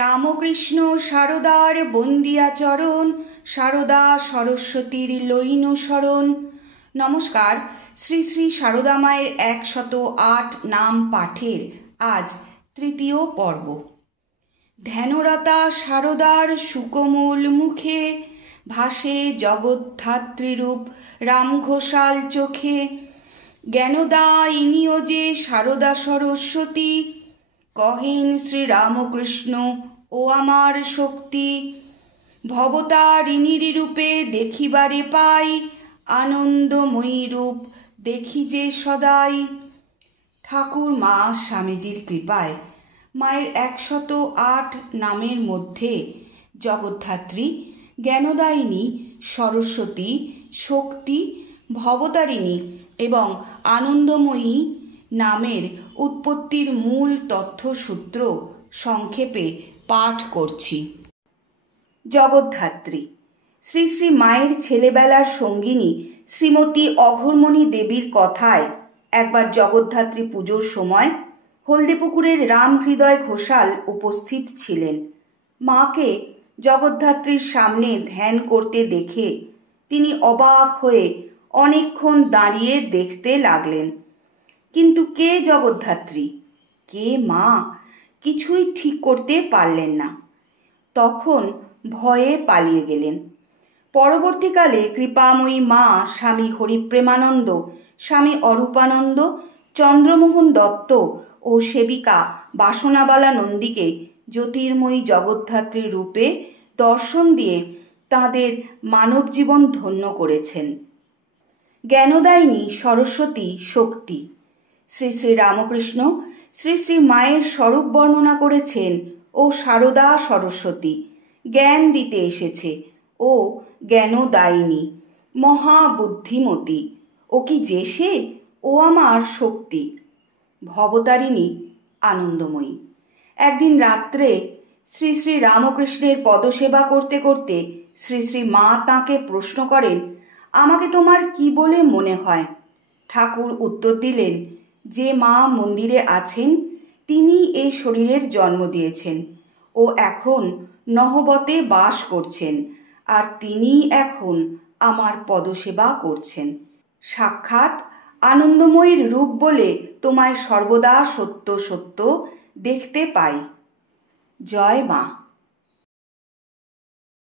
রামকৃষ্ণ সারদার বন্দিয়াচরণ, সারদা সরস্বতীর লইন শরণ। নমস্কার। শ্রী শ্রী সারদা মায়ের 108 নাম পাঠের আজ তৃতীয় পর্ব। ধ্যানরতা সারদার সুকোমল মুখে ভাসে জগদ্ধাত্রীরূপ রাম ঘোষাল চোখে। জ্ঞানদা ইনিও যে সারদা সরস্বতী, কহেন শ্রীরামকৃষ্ণ ও আমার শক্তি। ভবতারিণীর রূপে দেখিবারে পাই, আনন্দময়ী রূপ দেখি যে সদাই। ঠাকুর মা স্বামীজির কৃপায় মায়ের 108 নামের মধ্যে জগদ্ধাত্রী, জ্ঞানদায়িনী, সরস্বতী, শক্তি, ভবতারিণী এবং আনন্দময়ী নামের উৎপত্তির মূল তথ্যসূত্র সংক্ষেপে পাঠ করছি। জগদ্ধাত্রী শ্রী শ্রী মায়ের ছেলেবেলার সঙ্গিনী শ্রীমতী অঘোরমণি দেবীর কথায় একবার জগদ্ধাত্রী পুজোর সময় হলদেপুকুরের রামহৃদয় ঘোষাল উপস্থিত ছিলেন। মাকে জগদ্ধাত্রীর সামনে ধ্যান করতে দেখে তিনি অবাক হয়ে অনেকক্ষণ দাঁড়িয়ে দেখতে লাগলেন। কিন্তু কে জগদ্ধাত্রী, কে মা, কিছুই ঠিক করতে পারলেন না। তখন ভয়ে পালিয়ে গেলেন। পরবর্তীকালে কৃপাময়ী মা স্বামী হরিপ্রেমানন্দ, স্বামী অরূপানন্দ, চন্দ্রমোহন দত্ত ও সেবিকা বাসনাবালা নন্দীকে জ্যোতির্ময়ী জগদ্ধাত্রী রূপে দর্শন দিয়ে তাঁদের মানব জীবন ধন্য করেছেন। জ্ঞানদায়িনী সরস্বতী শক্তি। শ্রী শ্রী রামকৃষ্ণ শ্রী শ্রী মায়ের স্বরূপ বর্ণনা করেছেন ও সারদা সরস্বতী জ্ঞান দিতে এসেছে ও জ্ঞানদায়িনী মহাবুদ্ধিমতী, ও কি যে সে, ও আমার শক্তি। ভবতারিণী আনন্দময়ী। একদিন রাত্রে শ্রী শ্রী রামকৃষ্ণের পদসেবা করতে করতে শ্রী শ্রী মা তাঁকে প্রশ্ন করেন, আমাকে তোমার কি বলে মনে হয়? ঠাকুর উত্তর দিলেন, যে মা মন্দিরে আছেন তিনি এই শরীরের জন্ম দিয়েছেন ও এখন নহবতে বাস করছেন, আর তিনিই এখন আমার পদসেবা করছেন। সাক্ষাৎ আনন্দময়ীর রূপ বলে তোমায় সর্বদা সত্য সত্য দেখতে পাই। জয় মা।